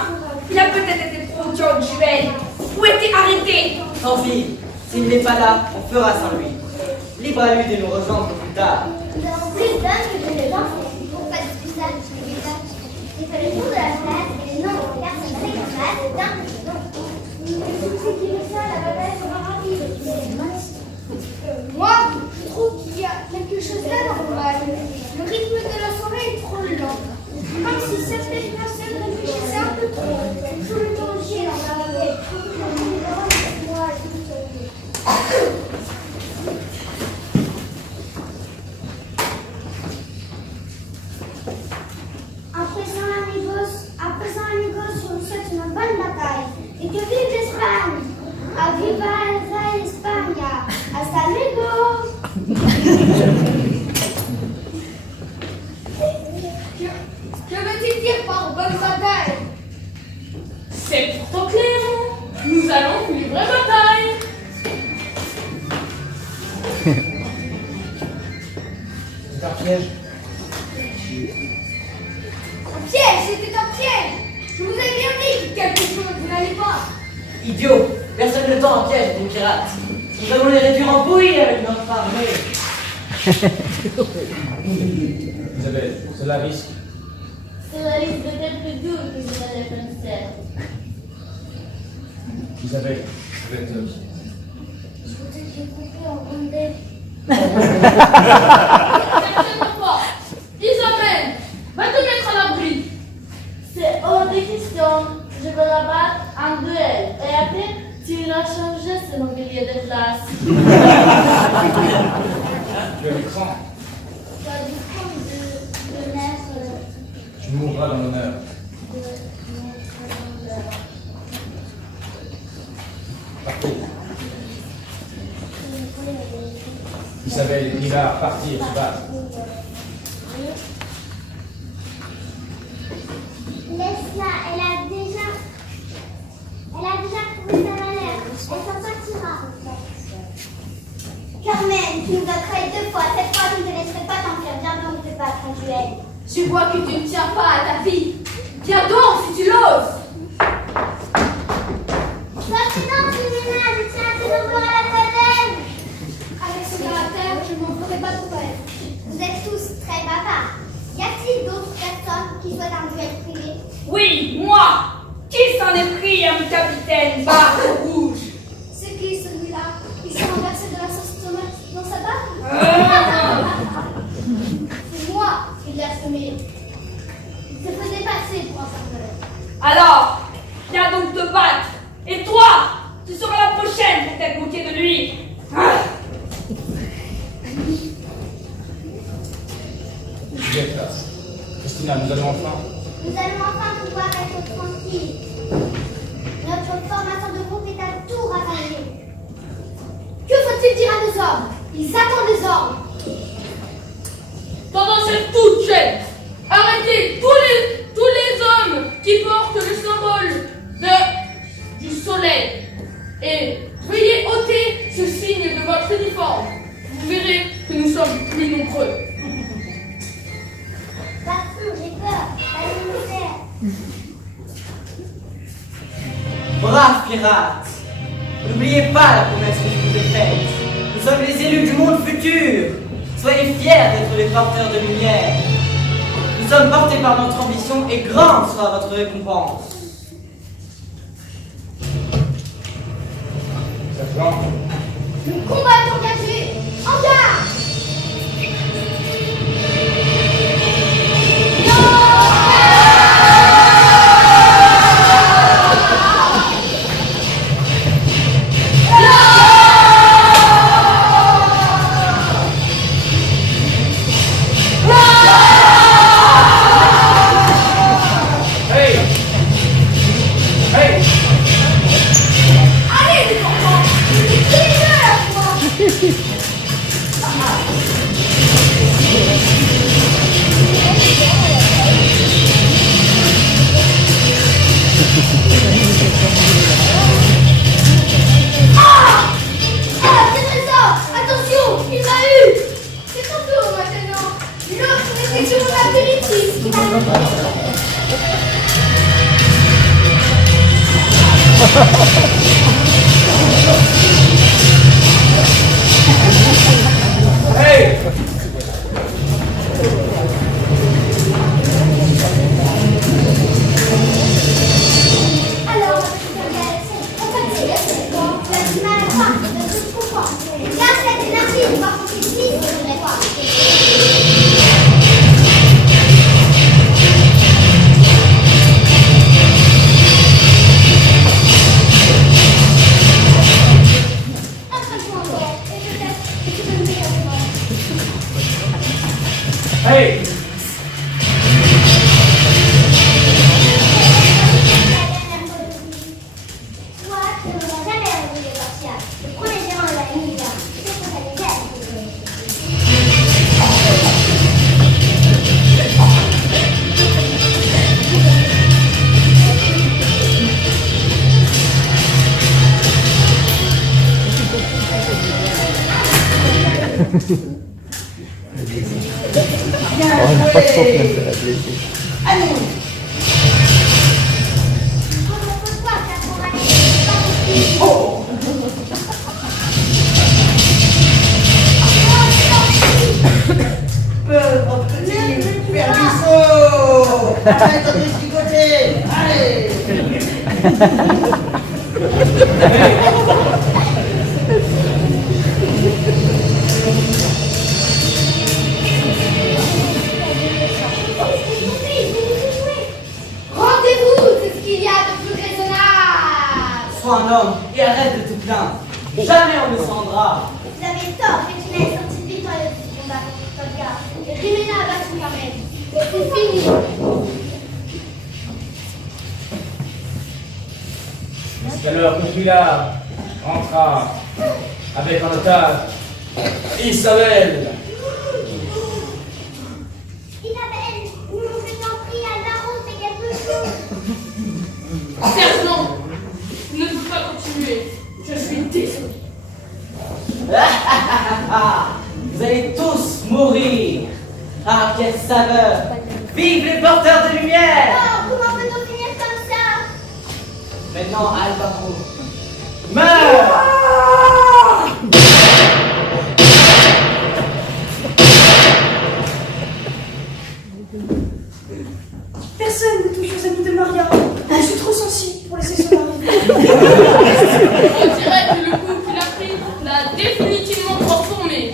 Il a peut-être été trop dur de Juvel. Ou été arrêté. Tant pis, s'il n'est pas là, on fera sans lui. Libre à lui de nous rejoindre plus tard. Nous avons pris dingue de les enfants. Pour pas de puissage, il fait le tour de la place et le nombre de personnes avec la place est dingue de nom. C'est qui veut ça, la bataille sera rapide. Moi, je trouve qu'il y a quelque chose d'anormal. Le rythme de la soirée est trop lent. Comme si certaines personnes réfléchissaient un peu trop. Tout le danger dans la tête. Moi, à présent, amigos, je vous souhaite une bonne bataille. Et que vive l'Espagne! A viva España! Hasta luego! Que veut-il dire par bonne bataille? C'est pourtant clair. Nous allons une vraie bataille. C'est un piège. Un piège, c'était un piège. Je vous ai bien dit que quelque chose n'allait pas. Idiot, personne ne tend en piège des pirates. Nous allons les réduire en bouillie avec notre armée. Isabelle, cela risque. Cela risque d'être dur que vous allez faire. Isabelle, vous êtes... Je vous dis que j'ai coupé en rondelles. Certainement pas. Isabelle, va te mettre à l'abri. C'est hors de question. Je vais la battre en duel. Et après, tu iras changer ce mobilier de place. Tu as du cran. Tu as du temps de mettre Tu mourras dans l'honneur. Partez. Isabelle et Pilar, partir, se battre. Laisse-la, elle a déjà prouvé sa valeur. Elle s'en sortira. Carmen, tu nous as trahi 2 fois. Cette fois, je ne te laisserai pas t'enfuir. Viens donc te battre en duel. Je vois que tu ne tiens pas à ta fille. Viens donc si tu l'oses. Sois prudente, Jimena, je tiens à tes encore à la taverne. Avec ce caractère, je ne m'en ferai pas trop elle. Vous êtes tous très bavards. Y a-t-il d'autres personnes qui souhaitent un duel privé? Oui, moi. Qui s'en est pris à mon capitaine Barbe Rouge? C'est qui celui-là? Il s'est renversé de la sauce tomate dans sa barbe? C'est moi qui l'ai assommé. Il se faisait passer pour un serveur. Alors, viens donc te battre. Et toi, tu seras la prochaine pour t'être moquée de lui. Ah. Juliette, là. Christina, nous allons enfin. Nous allons enfin pouvoir être tranquilles. Notre formation de groupe est à tout ravager. Que faut-il dire à nos hommes? Ils attendent des ordres. Pendant cette toute chaîne, arrêtez tous les hommes qui portent le symbole du soleil et veuillez ôter ce signe de votre uniforme. Vous verrez que nous sommes plus nombreux. Partout, j'ai peur. Allez nous faire. Braves pirates, n'oubliez pas la promesse que je vous ai faite. Nous sommes les élus du monde futur. Soyez fiers d'être les porteurs de lumière. Nous sommes portés par notre ambition et grande sera votre récompense. Sergent, Le combat est engagé. En garde. hey! Hey! Allez les enfants, criez-le à la fois. Ah, c'est trésor. Attention, il m'a eu. C'est ton tour maintenant. L'autre était sur mon apéritif. Hey! Alors, on va dire c'est quoi? Tu as du mal à croire que je te comprends. Car cette énergie, par contre, ici, je ne voudrais pas. Attrape-moi encore, et peut-être que tu peux me dire comment. Hey! Toi, tu n'auras jamais revu les martiales. Le premier gérant de la nuit, c'est pour ta misère. Bien On n'a pas trop joué. plein de la blessée. Allons. Pourquoi ça pourra aller? C'est pas possible. Oh. Pauvre petit Permisso. Arrête de tricoter. Allez. Rendez-vous, c'est ce qu'il y a de plus raisonnable. Sois un homme et arrête de te plaindre. Jamais on ne descendra. Vous avez tort, Regina est sortie victorieuse du combat contre Tolga. Et Rimena a battu Carmen. C'est fini. Alors que celui-là rentra avec en otage Isabelle. Isabelle, je t'en prie, Alvaro, fais quelque chose. Sergent, je ne peux pas continuer. Je suis désolé. Vous allez tous mourir. Ah, quelle saveur. Vive les porteurs de lumière. Oh, comment peut-on finir comme ça? Maintenant, Alvaro, meurs. Personne ne touche aux amis de Maria. Je suis trop sensible pour laisser son arriver. On dirait que le coup qu'il a pris l'a définitivement transformé.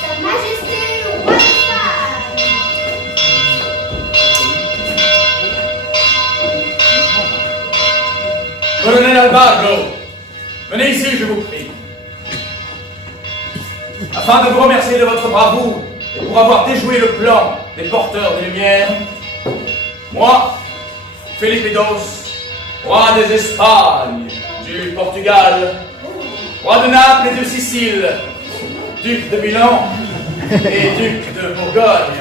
Sa Majesté le roi des femmes. Colonel Alvaro, venez ici, je vous prie. Afin de vous remercier de votre bravoure et pour avoir déjoué le plan des porteurs des Lumières, moi, Felipe II, roi des Espagnes, du Portugal, roi de Naples et de Sicile, duc de Milan et duc de Bourgogne,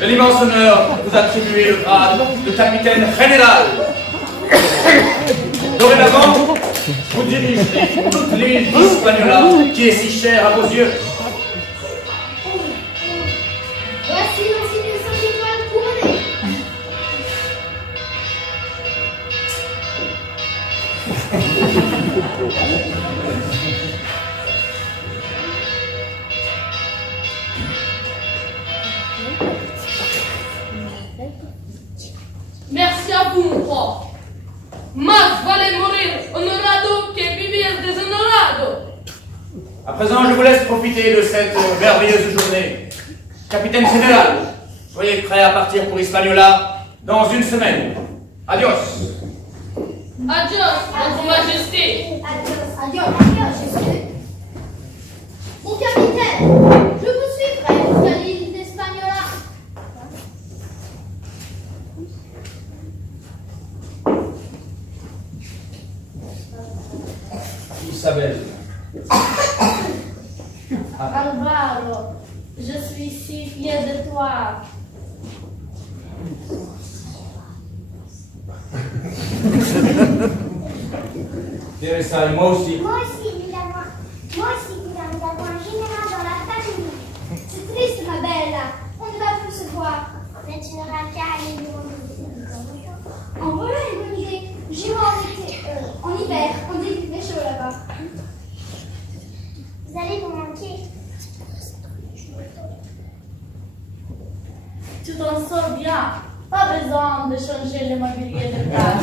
j'ai l'immense honneur de vous attribuer le grade de capitaine général. Dorénavant, vous dirigerez toute l'île d'Hispaniola qui est si chère à vos yeux. Voici l'insigne Saint-Étoile couronnée. Merci à vous, mon roi. Mas vale morir honorado que vivir deshonorado. À présent, je vous laisse profiter de cette merveilleuse journée. Capitaine général, soyez prêt à partir pour Hispaniola dans une semaine. Adios. Adios, votre majesté. Adios, majesté. Mon capitaine, je vous suivrai jusqu'à l'île d'Espagnola. Isabelle. Alvaro, je suis si fière de toi. Teresa, et moi aussi. Moi aussi, nous avons un général dans la famille. C'est triste, ma belle. On ne va plus se voir. Mais tu n'auras qu'à aller nous En voilà une bonne idée. J'irai en hiver. On dit qu'il fait chaud là-bas. Vous allez vous manquer. Tu t'en sors bien. Pas besoin de changer le mobilier de place.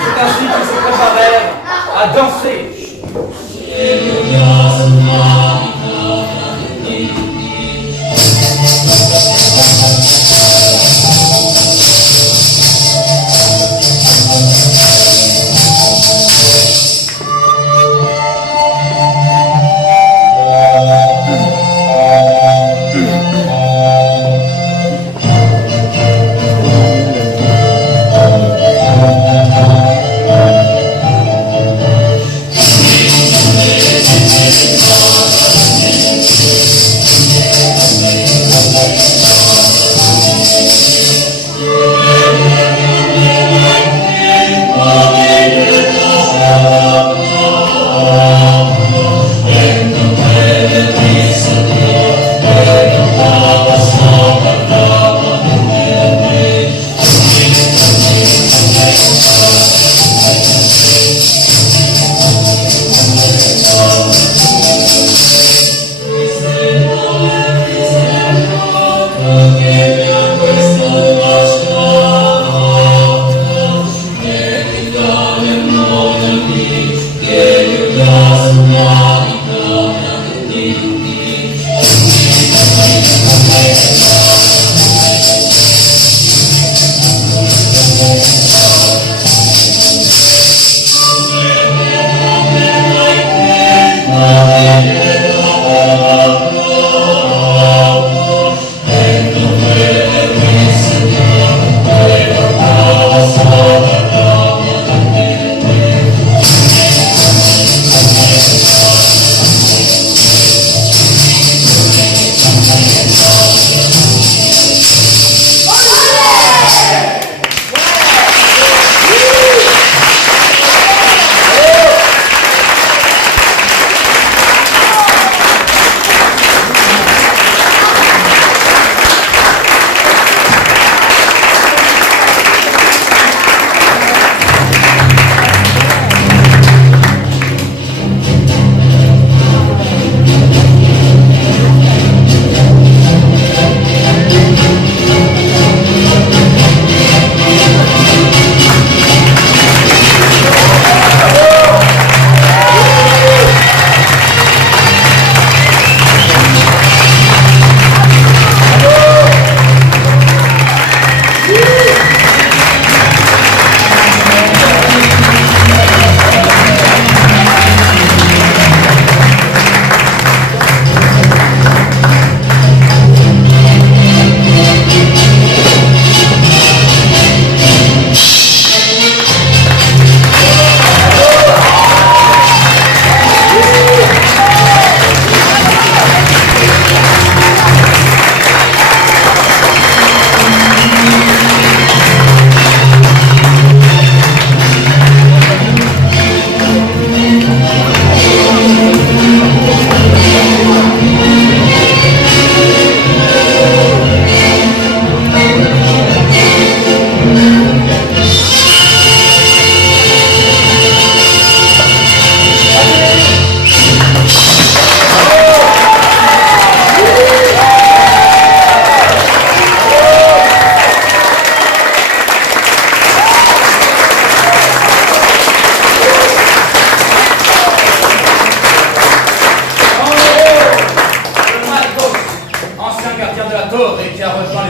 C'est ainsi qu'ils se préparèrent à danser. Thank you.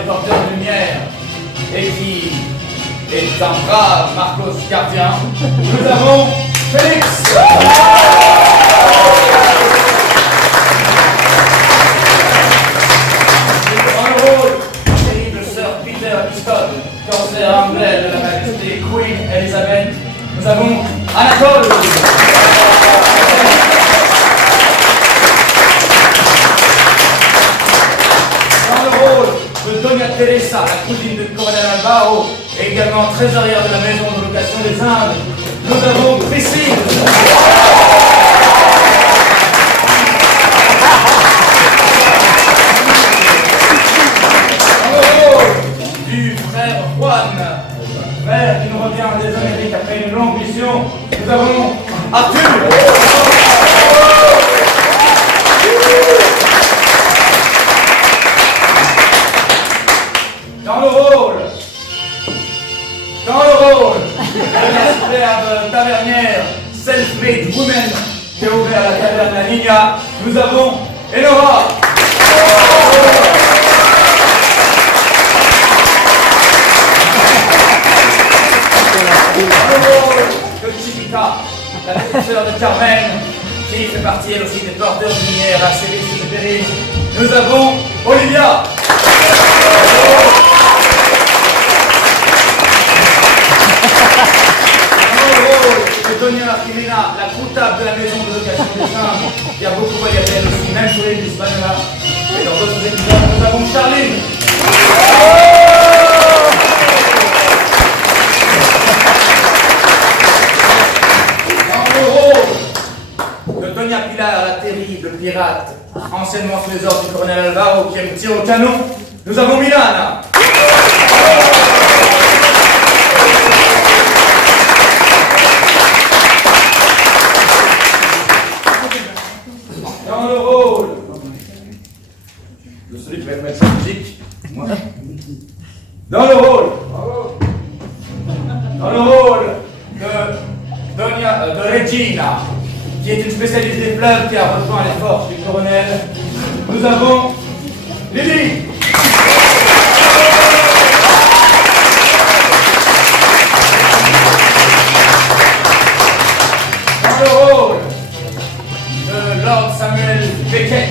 porteurs de lumière et qui est un brave Marcos gardien, nous avons Félix. Dans le rôle du terrible Sir Peter Easton, corsaire anglais de la majesté Queen Elizabeth, nous avons Anatole. Dans le rôle de Doña Teresa, la cousine de Coronel Alvaro, et également trésorière de la maison de location des Indes, nous avons Priscille. Dans le rôle du frère Juan, frère qui nous revient des Amériques après une longue mission, nous avons Arthur. Dans le rôle de la superbe tavernière self-made woman qui a ouvert la taverne La Nina, nous avons Enora. Dans le rôle de Chiquita, la petite sœur de Carmen, qui fait partie elle aussi des porteurs de lumière à Célis de Péril, nous avons Olivia. De Doña Jimena, la comptable de la maison de location des Indes, qui a beaucoup voyagé elle aussi, même sur l'île d'Hispaniola. Et dans d'autres épisodes, nous avons Charline. Dans le rôle de Doña Pilar, la terrible pirate, anciennement sous les ordres du colonel Alvaro, qui aime tirer au canon, nous avons Milana. Dans le rôle de celui qui va mettre sa musique, moi. Dans le rôle de Regina, qui est une spécialiste des fleuves qui a rejoint les forces du colonel, nous avons Lily. Dans le rôle de Lord Samuel Beckett,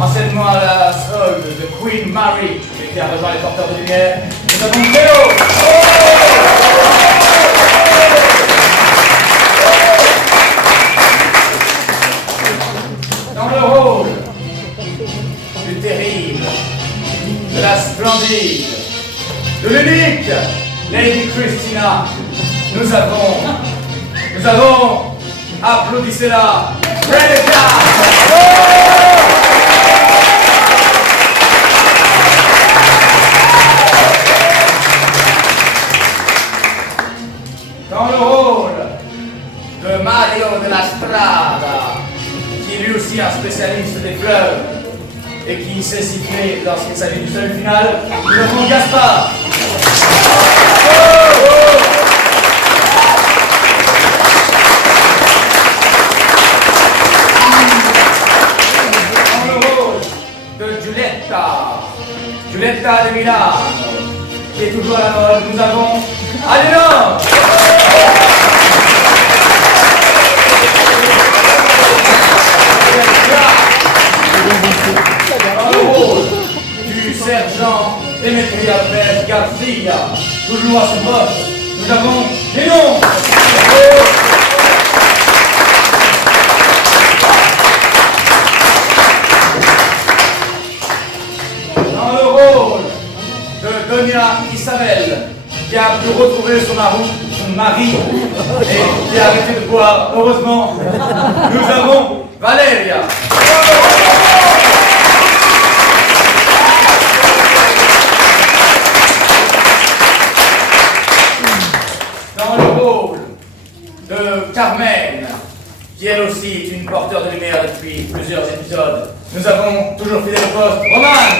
anciennement à la solde de Queen Mary, qui a rejoint les porteurs de lumière, nous avons Théo. Dans le rôle du terrible, de la splendide, de l'unique Lady Christina, nous avons, applaudissez-la, Rebecca. Dans le rôle de Mario de la Strada, qui est lui aussi un spécialiste des fleuves et qui sait siffler lorsqu'il s'agit du salut final, nous avons Gaspard. Dans le rôle de Giulietta de Milan, qui est toujours à la mode, nous avons Alénor. Dans le rôle du sergent Demetria Pérez Garcia, toujours à son poste, nous avons Lénon. Dans le rôle de Doña Isabel, qui a pu retrouver son mari et qui a arrêté de boire, heureusement, nous avons Valéria. Dans le rôle de Carmen, qui elle aussi est une porteur de lumière depuis plusieurs épisodes, nous avons toujours fidèle au poste, Romane.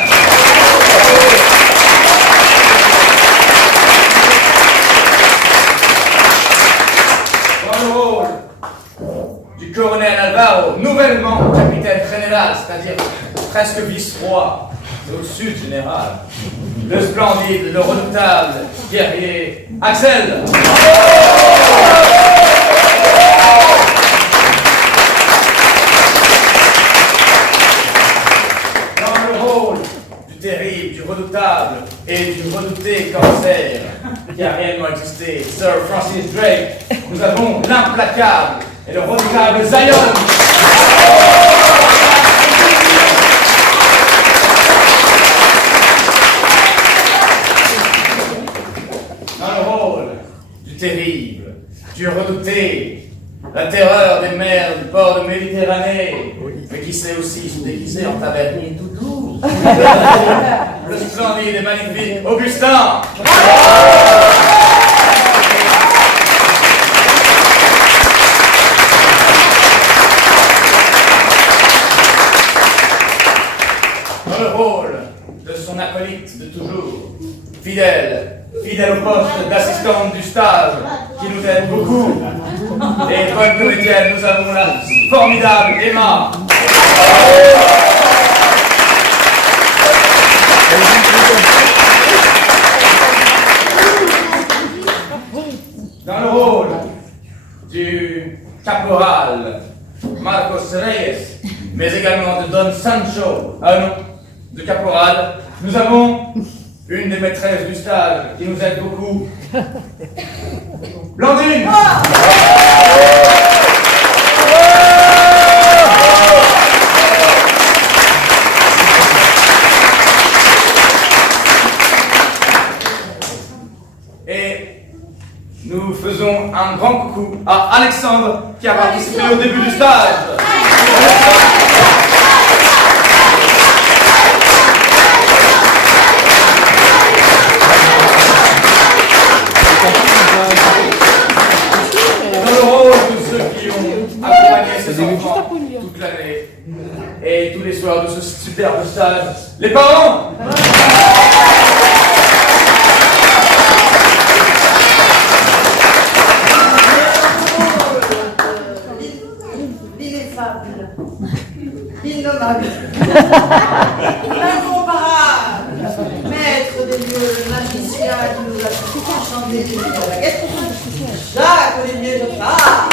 Dans le rôle du colonel Alvaro, nouvellement capitaine général, c'est-à-dire presque vice-roi, et au sud général, le splendide, le redoutable guerrier Axel. Dans le rôle du terrible, du redoutable et du redouté corsaire qui a réellement existé, Sir Francis Drake, nous avons l'implacable et le redoutable Zion. Dans le rôle du terrible, du redouté, la terreur des mers du port de Méditerranée, mais qui sait aussi se déguiser en tavernier tout doux, le splendide et magnifique Augustin. Dans le rôle de son acolyte de toujours, fidèle au poste d'assistante du stage, qui nous aide beaucoup. Et bonne comédienne, nous avons la formidable Emma. Dans le rôle du caporal Marcos Reyes, mais également de Don Sancho, de caporal, nous avons une des maîtresses du stage qui nous aide beaucoup, Blandine. Et nous faisons un grand coucou à Alexandre qui a participé au début du stage. Toute l'année et tous les soirs de ce superbe stage, les parents. L'ineffable, l'innommable, incomparable, maître des lieux, le magicien qui nous a enchanté de la guette, Jacques Olivier Joffard.